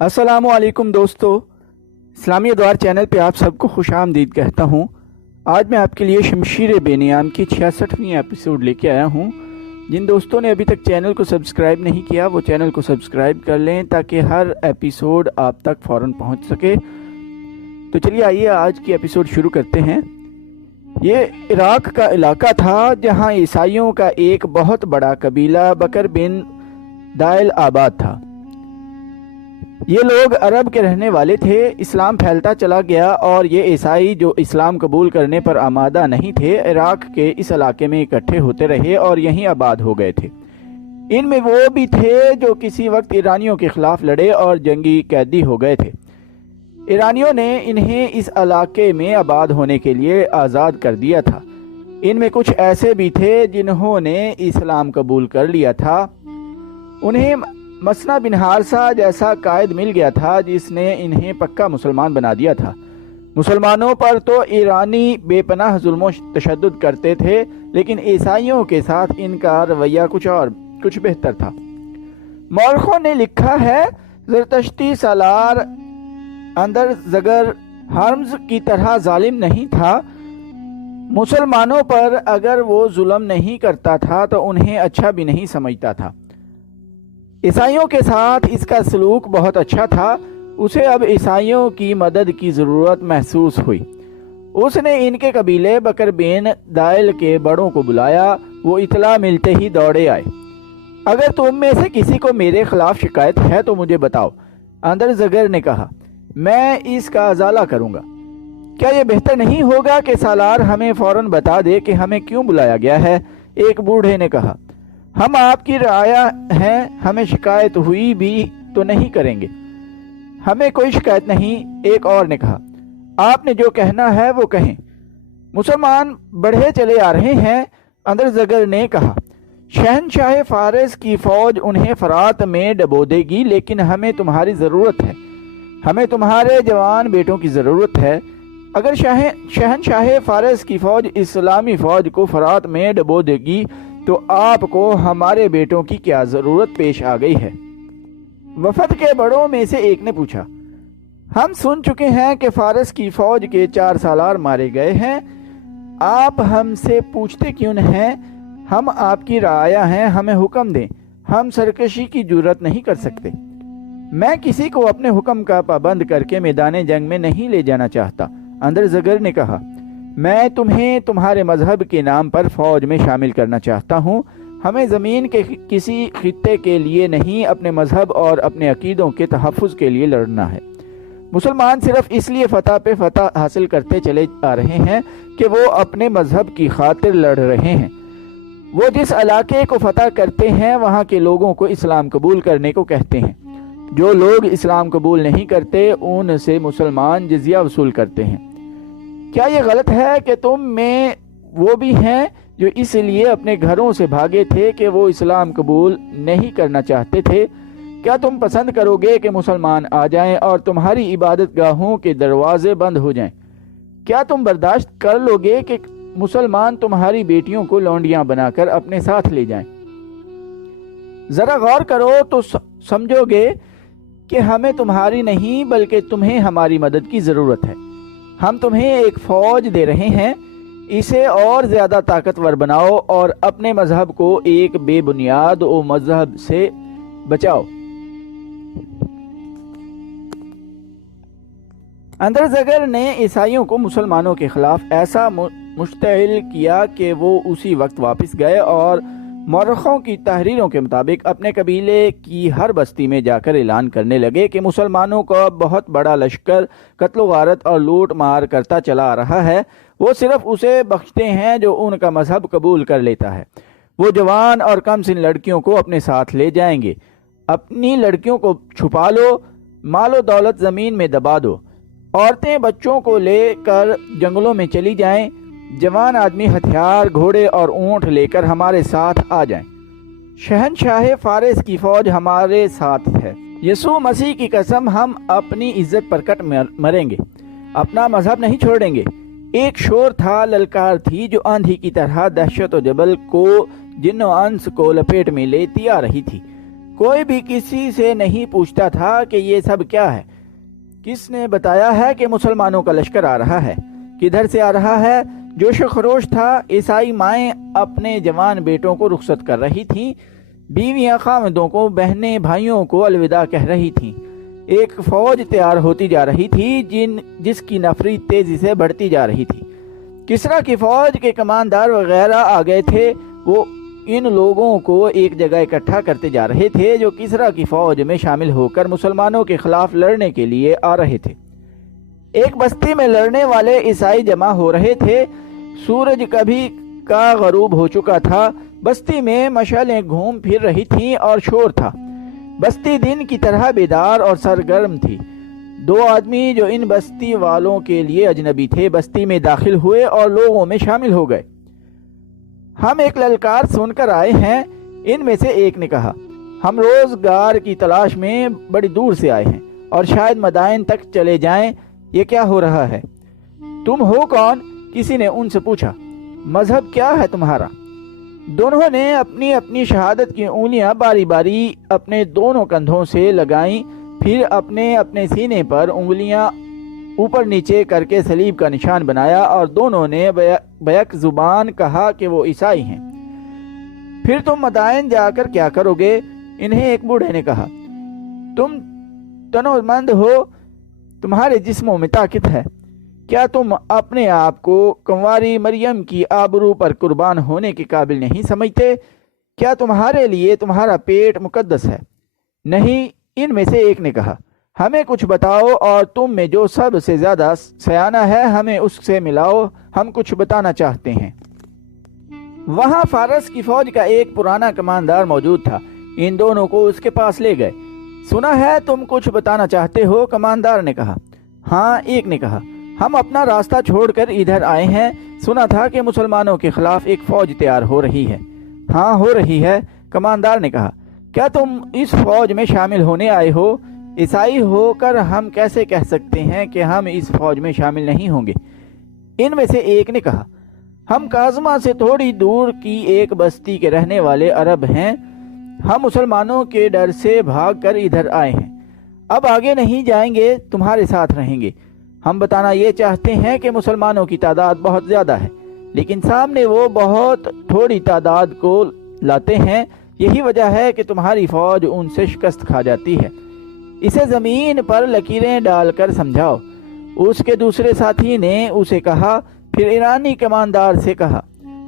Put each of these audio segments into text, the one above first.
السلام علیکم دوستو، اسلامی ادوار چینل پہ آپ سب کو خوش آمدید کہتا ہوں۔ آج میں آپ کے لیے شمشیر بے نیام کی 66ویں ایپیسوڈ لے کے آیا ہوں۔ جن دوستوں نے ابھی تک چینل کو سبسکرائب نہیں کیا وہ چینل کو سبسکرائب کر لیں تاکہ ہر ایپیسوڈ آپ تک فوراً پہنچ سکے۔ تو چلیے آئیے آج کی ایپیسوڈ شروع کرتے ہیں۔ یہ عراق کا علاقہ تھا جہاں عیسائیوں کا ایک بہت بڑا قبیلہ بکر بن دائل آباد تھا۔ یہ لوگ عرب کے رہنے والے تھے۔ اسلام پھیلتا چلا گیا اور یہ عیسائی جو اسلام قبول کرنے پر آمادہ نہیں تھے عراق کے اس علاقے میں اکٹھے ہوتے رہے اور یہیں آباد ہو گئے تھے۔ ان میں وہ بھی تھے جو کسی وقت ایرانیوں کے خلاف لڑے اور جنگی قیدی ہو گئے تھے۔ ایرانیوں نے انہیں اس علاقے میں آباد ہونے کے لیے آزاد کر دیا تھا۔ ان میں کچھ ایسے بھی تھے جنہوں نے اسلام قبول کر لیا تھا۔ انہیں مسنا بن حارثہ جیسا قائد مل گیا تھا جس نے انہیں پکا مسلمان بنا دیا تھا۔ مسلمانوں پر تو ایرانی بے پناہ ظلم و تشدد کرتے تھے، لیکن عیسائیوں کے ساتھ ان کا رویہ کچھ بہتر تھا۔ مورخوں نے لکھا ہے زرتشتی سالار اندر زگر ہرمز کی طرح ظالم نہیں تھا۔ مسلمانوں پر اگر وہ ظلم نہیں کرتا تھا تو انہیں اچھا بھی نہیں سمجھتا تھا۔ عیسائیوں کے ساتھ اس کا سلوک بہت اچھا تھا۔ اسے اب عیسائیوں کی مدد کی ضرورت محسوس ہوئی۔ اس نے ان کے قبیلے بکر بن دائل کے بڑوں کو بلایا۔ وہ اطلاع ملتے ہی دوڑے آئے۔ اگر تم میں سے کسی کو میرے خلاف شکایت ہے تو مجھے بتاؤ، اندر زگر نے کہا، میں اس کا ازالہ کروں گا۔ کیا یہ بہتر نہیں ہوگا کہ سالار ہمیں فوراً بتا دے کہ ہمیں کیوں بلایا گیا ہے؟ ایک بوڑھے نے کہا، ہم آپ کی رعایا ہیں، ہمیں شکایت ہوئی بھی تو نہیں کریں گے۔ ہمیں کوئی شکایت نہیں، ایک اور نے کہا، آپ نے جو کہنا ہے وہ کہیں۔ مسلمان بڑھے چلے آ رہے ہیں، اندر زگر نے کہا، شہنشاہ فارس کی فوج انہیں فرات میں ڈبو دے گی، لیکن ہمیں تمہاری ضرورت ہے۔ ہمیں تمہارے جوان بیٹوں کی ضرورت ہے۔ اگر شہنشاہ فارس کی فوج اسلامی فوج کو فرات میں ڈبو دے گی تو آپ کو ہمارے بیٹوں کی کیا ضرورت پیش آ گئی ہے؟ وفد کے بڑوں میں سے ایک نے پوچھا، ہم سن چکے ہیں کہ فارس کی فوج کے 4 سالار مارے گئے ہیں۔ آپ ہم سے پوچھتے کیوں ہیں؟ ہم آپ کی رعایا ہیں، ہمیں حکم دیں، ہم سرکشی کی جرات نہیں کر سکتے۔ میں کسی کو اپنے حکم کا پابند کر کے میدان جنگ میں نہیں لے جانا چاہتا، اندر زگر نے کہا، میں تمہیں تمہارے مذہب کے نام پر فوج میں شامل کرنا چاہتا ہوں۔ ہمیں زمین کے کسی خطے کے لیے نہیں، اپنے مذہب اور اپنے عقیدوں کے تحفظ کے لیے لڑنا ہے۔ مسلمان صرف اس لیے فتح پہ فتح حاصل کرتے چلے آ رہے ہیں کہ وہ اپنے مذہب کی خاطر لڑ رہے ہیں۔ وہ جس علاقے کو فتح کرتے ہیں وہاں کے لوگوں کو اسلام قبول کرنے کو کہتے ہیں۔ جو لوگ اسلام قبول نہیں کرتے ان سے مسلمان جزیہ وصول کرتے ہیں۔ کیا یہ غلط ہے کہ تم میں وہ بھی ہیں جو اس لیے اپنے گھروں سے بھاگے تھے کہ وہ اسلام قبول نہیں کرنا چاہتے تھے؟ کیا تم پسند کرو گے کہ مسلمان آ جائیں اور تمہاری عبادت گاہوں کے دروازے بند ہو جائیں؟ کیا تم برداشت کر لو گے کہ مسلمان تمہاری بیٹیوں کو لونڈیاں بنا کر اپنے ساتھ لے جائیں؟ ذرا غور کرو تو سمجھو گے کہ ہمیں تمہاری نہیں بلکہ تمہیں ہماری مدد کی ضرورت ہے۔ ہم تمہیں ایک فوج دے رہے ہیں، اسے اور زیادہ طاقتور بناؤ اور اپنے مذہب کو ایک بے بنیاد و مذہب سے بچاؤ۔ اندر زگر نے عیسائیوں کو مسلمانوں کے خلاف ایسا مشتعل کیا کہ وہ اسی وقت واپس گئے اور مورخوں کی تحریروں کے مطابق اپنے قبیلے کی ہر بستی میں جا کر اعلان کرنے لگے کہ مسلمانوں کا بہت بڑا لشکر قتل و غارت اور لوٹ مار کرتا چلا آ رہا ہے۔ وہ صرف اسے بخشتے ہیں جو ان کا مذہب قبول کر لیتا ہے۔ وہ جوان اور کم سن لڑکیوں کو اپنے ساتھ لے جائیں گے۔ اپنی لڑکیوں کو چھپا لو، مال و دولت زمین میں دبا دو۔ عورتیں بچوں کو لے کر جنگلوں میں چلی جائیں۔ جوان آدمی ہتھیار، گھوڑے اور اونٹ لے کر ہمارے ساتھ آ جائیں۔ شہنشاہ فارس کی فوج ہمارے ساتھ ہے۔ یسوع مسیح کی قسم، ہم اپنی عزت پر کٹ مریں گے، اپنا مذہب نہیں چھوڑیں گے۔ ایک شور تھا، للکار تھی جو آندھی کی طرح دہشت و جبل کو جن و انس کو لپیٹ میں لیتی آ رہی تھی۔ کوئی بھی کسی سے نہیں پوچھتا تھا کہ یہ سب کیا ہے۔ کس نے بتایا ہے کہ مسلمانوں کا لشکر آ رہا ہے؟ کدھر سے آ رہا ہے؟ جوش و خروش تھا۔ عیسائی مائیں اپنے جوان بیٹوں کو رخصت کر رہی تھیں، بیویاں خاوندوں کو، بہنیں بھائیوں کو الوداع کہہ رہی تھیں۔ ایک فوج تیار ہوتی جا رہی تھی جس کی نفری تیزی سے بڑھتی جا رہی تھی۔ کسریٰ کی فوج کے کماندار وغیرہ آ گئے تھے۔ وہ ان لوگوں کو ایک جگہ اکٹھا کرتے جا رہے تھے جو کسریٰ کی فوج میں شامل ہو کر مسلمانوں کے خلاف لڑنے کے لیے آ رہے تھے۔ ایک بستی میں لڑنے والے عیسائی جمع ہو رہے تھے۔ سورج کبھی کا غروب ہو چکا تھا۔ بستی میں مشعلیں گھوم پھر رہی تھیں اور شور تھا۔ بستی دن کی طرح بیدار اور سرگرم تھی۔ دو آدمی جو ان بستی والوں کے لیے اجنبی تھے بستی میں داخل ہوئے اور لوگوں میں شامل ہو گئے۔ ہم ایک للکار سن کر آئے ہیں، ان میں سے ایک نے کہا۔ ہم روزگار کی تلاش میں بڑی دور سے آئے ہیں اور شاید مدائن تک چلے جائیں۔ یہ کیا ہو رہا ہے؟ تم ہو کون؟ کسی نے ان سے پوچھا۔ مذہب کیا ہے تمہارا؟ دونوں نے اپنی اپنی شہادت کی انگلیاں باری باری اپنے دونوں کندھوں سے لگائیں، پھر اپنے اپنے سینے پر انگلیاں اوپر نیچے کر کے صلیب کا نشان بنایا اور دونوں نے بیک زبان کہا کہ وہ عیسائی ہیں۔ پھر تم مدائن جا کر کیا کرو گے؟ انہیں ایک بوڑھے نے کہا۔ تم تنو مند ہو، تمہارے جسموں میں طاقت ہے۔ کیا تم اپنے آپ کو کنواری مریم کی آبرو پر قربان ہونے کے قابل نہیں سمجھتے؟ کیا تمہارے لیے تمہارا پیٹ مقدس ہے؟ نہیں، ان میں سے ایک نے کہا۔ ہمیں کچھ بتاؤ، اور تم میں جو سب سے زیادہ سیانہ ہے ہمیں اس سے ملاؤ، ہم کچھ بتانا چاہتے ہیں۔ وہاں فارس کی فوج کا ایک پرانا کماندار موجود تھا۔ ان دونوں کو اس کے پاس لے گئے۔ سنا ہے تم کچھ بتانا چاہتے ہو؟ کماندار نے کہا۔ ہاں، ایک نے کہا، ہم اپنا راستہ چھوڑ کر ادھر آئے ہیں۔ سنا تھا کہ مسلمانوں کے خلاف ایک فوج تیار ہو رہی ہے۔ ہاں، ہو رہی ہے، کماندار نے کہا۔ کیا تم اس فوج میں شامل ہونے آئے ہو؟ عیسائی ہو کر ہم کیسے کہہ سکتے ہیں کہ ہم اس فوج میں شامل نہیں ہوں گے؟ ان میں سے ایک نے کہا، ہم کاظمہ سے تھوڑی دور کی ایک بستی کے رہنے والے عرب ہیں۔ ہم مسلمانوں کے ڈر سے بھاگ کر ادھر آئے ہیں۔ اب آگے نہیں جائیں گے، تمہارے ساتھ رہیں گے۔ ہم بتانا یہ چاہتے ہیں کہ مسلمانوں کی تعداد بہت زیادہ ہے، لیکن سامنے وہ بہت تھوڑی تعداد کو لاتے ہیں۔ یہی وجہ ہے کہ تمہاری فوج ان سے شکست کھا جاتی ہے۔ اسے زمین پر لکیریں ڈال کر سمجھاؤ۔ اس کے دوسرے ساتھی نے اسے کہا۔ پھر ایرانی کماندار سے کہا،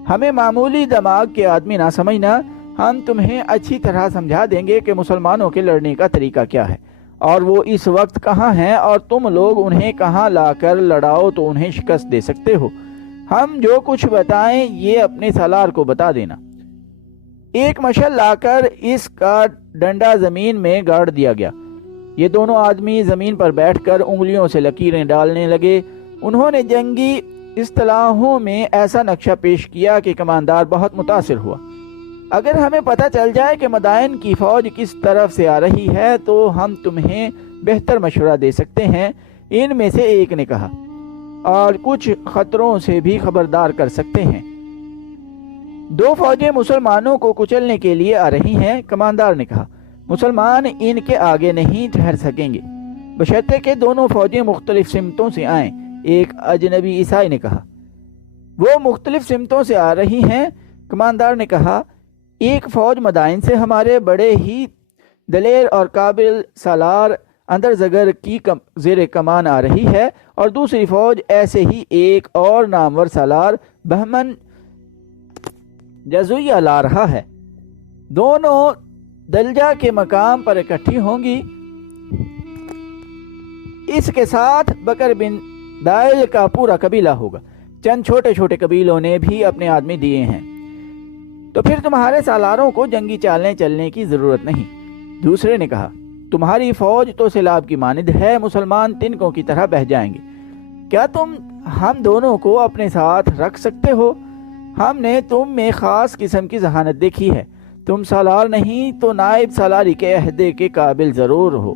ہمیں معمولی دماغ کے آدمی نہ سمجھنا، ہم تمہیں اچھی طرح سمجھا دیں گے کہ مسلمانوں کے لڑنے کا طریقہ کیا ہے اور وہ اس وقت کہاں ہیں، اور تم لوگ انہیں کہاں لا کر لڑاؤ تو انہیں شکست دے سکتے ہو۔ ہم جو کچھ بتائیں یہ اپنے سالار کو بتا دینا۔ ایک مشعل لا کر اس کا ڈنڈا زمین میں گاڑ دیا گیا۔ یہ دونوں آدمی زمین پر بیٹھ کر انگلیوں سے لکیریں ڈالنے لگے۔ انہوں نے جنگی اصطلاحوں میں ایسا نقشہ پیش کیا کہ کماندار بہت متاثر ہوا۔ اگر ہمیں پتہ چل جائے کہ مدائن کی فوج کس طرف سے آ رہی ہے تو ہم تمہیں بہتر مشورہ دے سکتے ہیں، ان میں سے ایک نے کہا، اور کچھ خطروں سے بھی خبردار کر سکتے ہیں۔ دو فوجیں مسلمانوں کو کچلنے کے لیے آ رہی ہیں، کماندار نے کہا۔ مسلمان ان کے آگے نہیں ٹھہر سکیں گے، بشرطے کہ دونوں فوجیں مختلف سمتوں سے آئیں، ایک اجنبی عیسائی نے کہا۔ وہ مختلف سمتوں سے آ رہی ہیں، کماندار نے کہا۔ ایک فوج مدائن سے ہمارے بڑے ہی دلیر اور قابل سالار اندر زگر کی زیر کمان آ رہی ہے، اور دوسری فوج ایسے ہی ایک اور نامور سالار بہمن جزویہ لا رہا ہے۔ دونوں دلجا کے مقام پر اکٹھی ہوں گی۔ اس کے ساتھ بکر بن دائل کا پورا قبیلہ ہوگا۔ چند چھوٹے چھوٹے قبیلوں نے بھی اپنے آدمی دیے ہیں۔ تو پھر تمہارے سالاروں کو جنگی چالیں چلنے کی ضرورت نہیں۔ دوسرے نے کہا، تمہاری فوج تو سیلاب کی مانند ہے، مسلمان تنکوں کی طرح بہہ جائیں گے۔ کیا تم ہم دونوں کو اپنے ساتھ رکھ سکتے ہو؟ ہم نے تم میں خاص قسم کی ذہانت دیکھی ہے۔ تم سالار نہیں تو نائب سالاری کے عہدے کے قابل ضرور ہو۔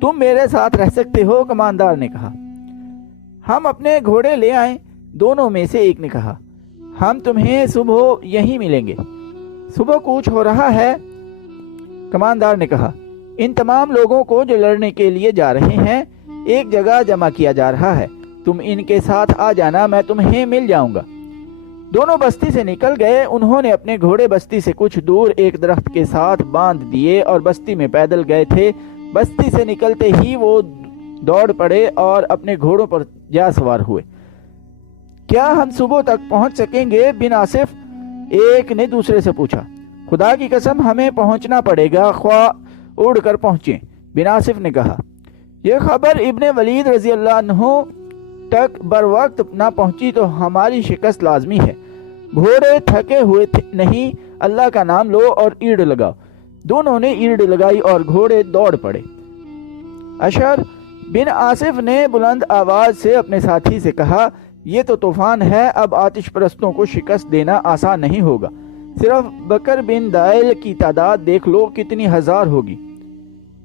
تم میرے ساتھ رہ سکتے ہو، کماندار نے کہا۔ ہم اپنے گھوڑے لے آئیں، دونوں میں سے ایک نے کہا۔ ہم تمہیں صبح یہیں ملیں گے۔ صبح کوچ ہو رہا ہے۔ کماندار نے کہا، ان تمام لوگوں کو جو لڑنے کے لیے جا رہے ہیں ایک جگہ جمع کیا جا رہا ہے، تم ان کے ساتھ آ جانا، میں تمہیں مل جاؤں گا۔ دونوں بستی سے نکل گئے۔ انہوں نے اپنے گھوڑے بستی سے کچھ دور ایک درخت کے ساتھ باندھ دیے اور بستی میں پیدل گئے تھے۔ بستی سے نکلتے ہی وہ دوڑ پڑے اور اپنے گھوڑوں پر جا سوار ہوئے۔ کیا ہم صبح تک پہنچ سکیں گے؟ بن آصف ایک نے دوسرے سے پوچھا۔ خدا کی قسم ہمیں پہنچنا پڑے گا، خواہ اڑ کر پہنچیں، بن آصف نے کہا۔ یہ خبر ابن ولید رضی اللہ عنہ تک بر وقت نہ پہنچی تو ہماری شکست لازمی ہے۔ گھوڑے تھکے ہوئے نہیں، اللہ کا نام لو اور ایڑ لگاؤ۔ دونوں نے ایڑ لگائی اور گھوڑے دوڑ پڑے۔ اشر بن آصف نے بلند آواز سے اپنے ساتھی سے کہا، یہ تو طوفان ہے، اب آتش پرستوں کو شکست دینا آسان نہیں ہوگا۔ صرف بکر بن دائل کی تعداد دیکھ لو کتنی ہزار ہوگی۔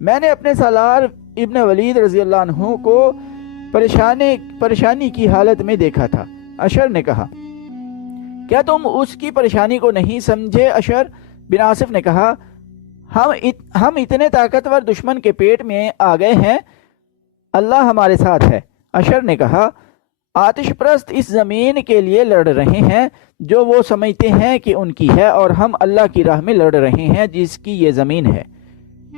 میں نے اپنے سالار ابن ولید رضی اللہ عنہ کو پریشانی کی حالت میں دیکھا تھا۔ اشر نے کہا، کیا تم اس کی پریشانی کو نہیں سمجھے؟ اشر بن آصف نے کہا، ہم اتنے طاقتور دشمن کے پیٹ میں آ گئے ہیں، اللہ ہمارے ساتھ ہے۔ اشر نے کہا، آتش پرست اس زمین کے لیے لڑ رہے ہیں جو وہ سمجھتے ہیں کہ ان کی ہے، اور ہم اللہ کی راہ میں لڑ رہے ہیں جس کی یہ زمین ہے۔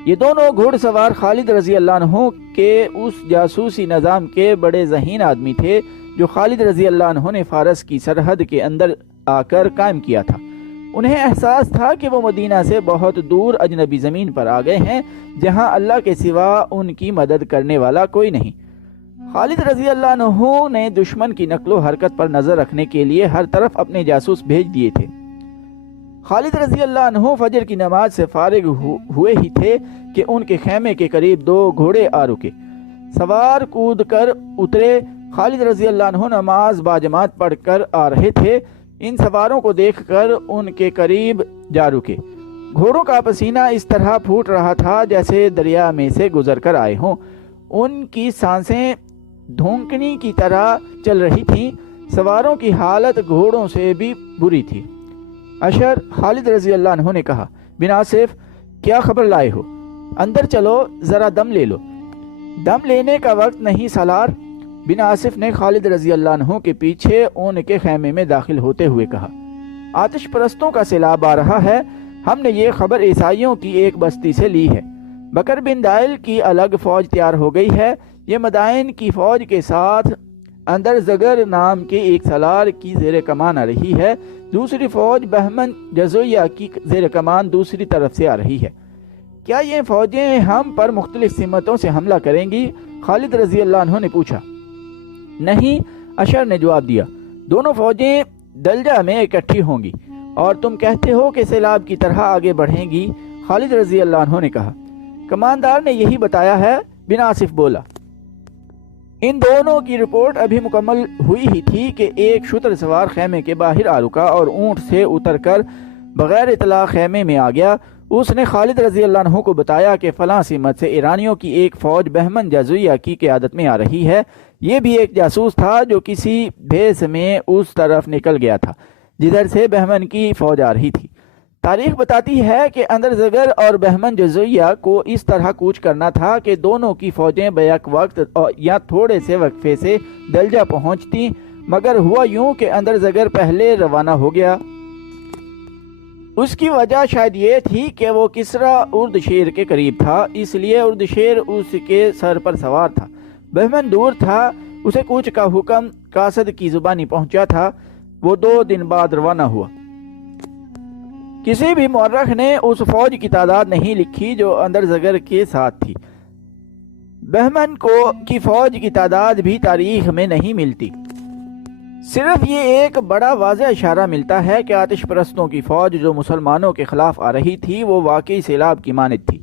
یہ دونوں گھوڑ سوار خالد رضی اللہ عنہ کے اس جاسوسی نظام کے بڑے ذہین آدمی تھے جو خالد رضی اللہ عنہ نے فارس کی سرحد کے اندر آ کر قائم کیا تھا۔ انہیں احساس تھا کہ وہ مدینہ سے بہت دور اجنبی زمین پر آ گئے ہیں جہاں اللہ کے سوا ان کی مدد کرنے والا کوئی نہیں۔ خالد رضی اللہ عنہ نے دشمن کی نقل و حرکت پر نظر رکھنے کے لیے ہر طرف اپنے جاسوس بھیج دیے تھے۔ خالد رضی اللہ عنہ فجر کی نماز سے فارغ ہوئے ہی تھے کہ ان کے خیمے کے قریب دو گھوڑے آ رکے۔ سوار کود کر اترے۔ خالد رضی اللہ عنہ نماز باجماعت پڑھ کر آ رہے تھے۔ ان سواروں کو دیکھ کر ان کے قریب جا رکے۔ گھوڑوں کا پسینہ اس طرح پھوٹ رہا تھا جیسے دریا میں سے گزر کر آئے ہوں۔ ان کی سانسیں دھونکنی کی طرح چل رہی تھیں۔ سواروں کی حالت گھوڑوں سے بھی بری تھی۔ اشر خالد رضی اللہ عنہ نے کہا، بن آصف کیا خبر لائے ہو؟ اندر چلو، ذرا دم لے لو۔ دم لینے کا وقت نہیں سالار، بن آصف نے خالد رضی اللہ عنہ کے پیچھے ان کے خیمے میں داخل ہوتے ہوئے کہا، آتش پرستوں کا سیلاب آ رہا ہے۔ ہم نے یہ خبر عیسائیوں کی ایک بستی سے لی ہے۔ بکر بن دائل کی الگ فوج تیار ہو گئی ہے۔ یہ مدائن کی فوج کے ساتھ اندر زگر نام کے ایک سالار کی زیر کمان آ رہی ہے۔ دوسری فوج بہمن جزویہ کی زیر کمان دوسری طرف سے آ رہی ہے۔ کیا یہ فوجیں ہم پر مختلف سمتوں سے حملہ کریں گی؟ خالد رضی اللہ عنہ نے پوچھا۔ نہیں، اشر نے جواب دیا، دونوں فوجیں دلجہ میں اکٹھی ہوں گی اور تم کہتے ہو کہ سیلاب کی طرح آگے بڑھیں گی، خالد رضی اللہ عنہ نے کہا۔ کماندار نے یہی بتایا ہے، بن آصف بولا۔ ان دونوں کی رپورٹ ابھی مکمل ہوئی ہی تھی کہ ایک شتر سوار خیمے کے باہر آ رکا اور اونٹ سے اتر کر بغیر اطلاع خیمے میں آ گیا۔ اس نے خالد رضی اللہ عنہ کو بتایا کہ فلاں سمت سے ایرانیوں کی ایک فوج بہمن جزویہ کی قیادت میں آ رہی ہے۔ یہ بھی ایک جاسوس تھا جو کسی بھیس میں اس طرف نکل گیا تھا جدھر سے بہمن کی فوج آ رہی تھی۔ تاریخ بتاتی ہے کہ اندر زگر اور بہمن جزویہ کو اس طرح کوچ کرنا تھا کہ دونوں کی فوجیں بیک وقت یا تھوڑے سے وقفے سے دلجہ پہنچتی، مگر ہوا یوں کہ اندر زگر پہلے روانہ ہو گیا۔ اس کی وجہ شاید یہ تھی کہ وہ کسرا اردشیر کے قریب تھا، اس لیے اردشیر اس کے سر پر سوار تھا۔ بہمن دور تھا، اسے کوچ کا حکم قاصد کی زبانی پہنچا تھا۔ وہ 2 دن بعد روانہ ہوا۔ کسی بھی مورخ نے اس فوج کی تعداد نہیں لکھی جو اندر زگر کے ساتھ تھی۔ بہمن کی فوج کی تعداد بھی تاریخ میں نہیں ملتی۔ صرف یہ ایک بڑا واضح اشارہ ملتا ہے کہ آتش پرستوں کی فوج جو مسلمانوں کے خلاف آ رہی تھی وہ واقعی سیلاب کی مانند تھی۔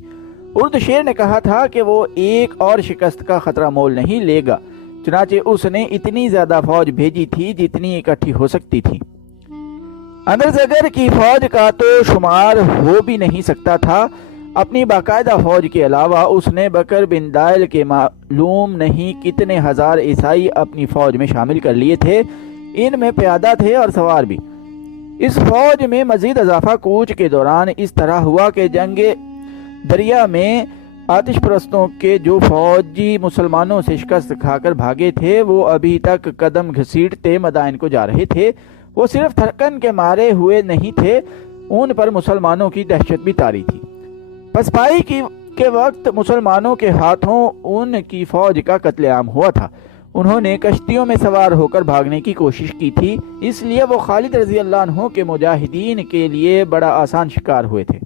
اردشیر نے کہا تھا کہ وہ ایک اور شکست کا خطرہ مول نہیں لے گا، چنانچہ اس نے اتنی زیادہ فوج بھیجی تھی جتنی اکٹھی ہو سکتی تھی۔ اندر زگر کی فوج کا تو شمار ہو بھی نہیں سکتا تھا۔ اپنی باقاعدہ فوج کے علاوہ اس نے بکر بن دائل کے معلوم نہیں کتنے ہزار عیسائی اپنی فوج میں شامل کر لیے تھے، ان میں پیادہ تھے اور سوار بھی۔ اس فوج میں مزید اضافہ کوچ کے دوران اس طرح ہوا کہ دریا میں آتش پرستوں کے جو فوجی مسلمانوں سے شکست کھا کر بھاگے تھے وہ ابھی تک قدم گھسیٹتے مدائن کو جا رہے تھے۔ وہ صرف تھکن کے مارے ہوئے نہیں تھے، ان پر مسلمانوں کی دہشت بھی طاری تھی۔ پسپائی کے وقت مسلمانوں کے ہاتھوں ان کی فوج کا قتل عام ہوا تھا۔ انہوں نے کشتیوں میں سوار ہو کر بھاگنے کی کوشش کی تھی، اس لیے وہ خالد رضی اللہ عنہ کے مجاہدین کے لیے بڑا آسان شکار ہوئے تھے۔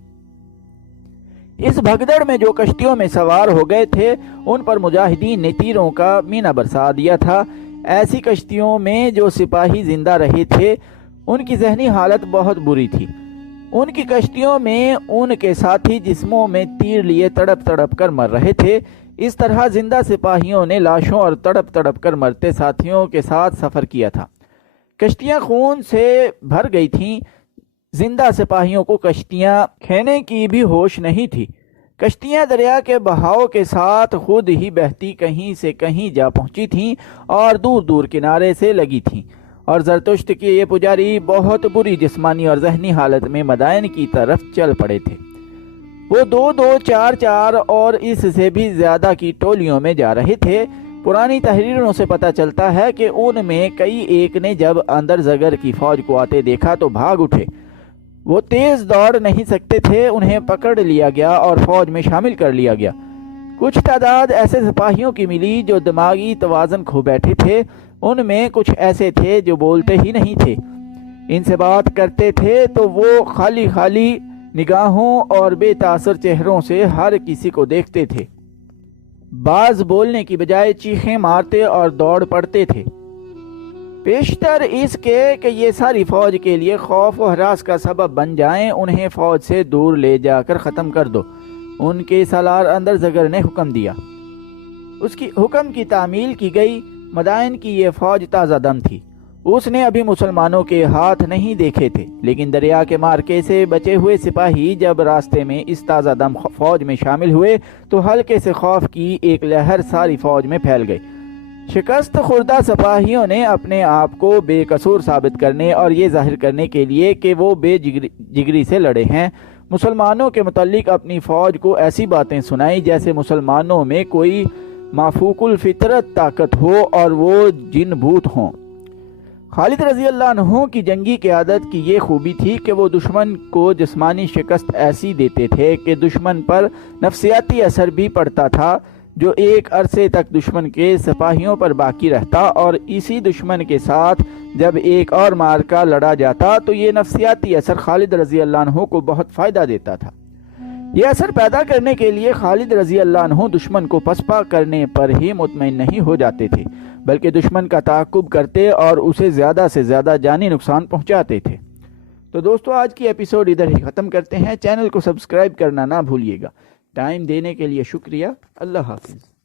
اس بھگدڑ میں جو کشتیوں میں سوار ہو گئے تھے ان پر مجاہدین نے تیروں کا مینہ برسا دیا تھا۔ ایسی کشتیوں میں جو سپاہی زندہ رہے تھے ان کی ذہنی حالت بہت بری تھی۔ ان کی کشتیوں میں ان کے ساتھی جسموں میں تیر لیے تڑپ تڑپ کر مر رہے تھے۔ اس طرح زندہ سپاہیوں نے لاشوں اور تڑپ تڑپ کر مرتے ساتھیوں کے ساتھ سفر کیا تھا۔ کشتیاں خون سے بھر گئی تھیں۔ زندہ سپاہیوں کو کشتیاں کھینے کی بھی ہوش نہیں تھی۔ کشتیاں دریا کے بہاؤ کے ساتھ خود ہی بہتی کہیں سے کہیں جا پہنچی تھیں اور دور دور کنارے سے لگی تھیں، اور زرتشت کے یہ پجاری بہت بری جسمانی اور ذہنی حالت میں مدائن کی طرف چل پڑے تھے۔ وہ 2-2 4-4 اور اس سے بھی زیادہ کی ٹولیوں میں جا رہے تھے۔ پرانی تحریروں سے پتہ چلتا ہے کہ ان میں کئی ایک نے جب اندر زگر کی فوج کو آتے دیکھا تو بھاگ اٹھے۔ وہ تیز دوڑ نہیں سکتے تھے، انہیں پکڑ لیا گیا اور فوج میں شامل کر لیا گیا۔ کچھ تعداد ایسے سپاہیوں کی ملی جو دماغی توازن کھو بیٹھے تھے۔ ان میں کچھ ایسے تھے جو بولتے ہی نہیں تھے، ان سے بات کرتے تھے تو وہ خالی خالی نگاہوں اور بے تاثر چہروں سے ہر کسی کو دیکھتے تھے۔ بعض بولنے کی بجائے چیخیں مارتے اور دوڑ پڑتے تھے، پیشتر اس کے کہ یہ ساری فوج کے لیے خوف و ہراس کا سبب بن جائیں۔ انہیں فوج سے دور لے جا کر ختم کر دو، ان کے سالار اندر زگر نے حکم دیا۔ اس کی حکم کی تعمیل کی گئی۔ مدائن کی یہ فوج تازہ دم تھی، اس نے ابھی مسلمانوں کے ہاتھ نہیں دیکھے تھے، لیکن دریا کے مارکے سے بچے ہوئے سپاہی جب راستے میں اس تازہ دم فوج میں شامل ہوئے تو ہلکے سے خوف کی ایک لہر ساری فوج میں پھیل گئی۔ شکست خوردہ سپاہیوں نے اپنے آپ کو بے قصور ثابت کرنے اور یہ ظاہر کرنے کے لیے کہ وہ بے جگری سے لڑے ہیں، مسلمانوں کے متعلق اپنی فوج کو ایسی باتیں سنائی جیسے مسلمانوں میں کوئی مافوق الفطرت طاقت ہو اور وہ جن بھوت ہوں۔ خالد رضی اللہ عنہ کی جنگی قیادت کی یہ خوبی تھی کہ وہ دشمن کو جسمانی شکست ایسی دیتے تھے کہ دشمن پر نفسیاتی اثر بھی پڑتا تھا، جو ایک عرصے تک دشمن کے سپاہیوں پر باقی رہتا، اور اسی دشمن کے ساتھ جب ایک اور معرکہ لڑا جاتا تو یہ نفسیاتی اثر خالد رضی اللہ عنہ کو بہت فائدہ دیتا تھا۔ یہ اثر پیدا کرنے کے لیے خالد رضی اللہ عنہ دشمن کو پسپا کرنے پر ہی مطمئن نہیں ہو جاتے تھے، بلکہ دشمن کا تعاقب کرتے اور اسے زیادہ سے زیادہ جانی نقصان پہنچاتے تھے۔ تو دوستو آج کی ایپیسوڈ ادھر ہی ختم کرتے ہیں۔ چینل کو سبسکرائب کرنا نہ بھولیے گا۔ ٹائم دینے کے لیے شکریہ۔ اللہ حافظ۔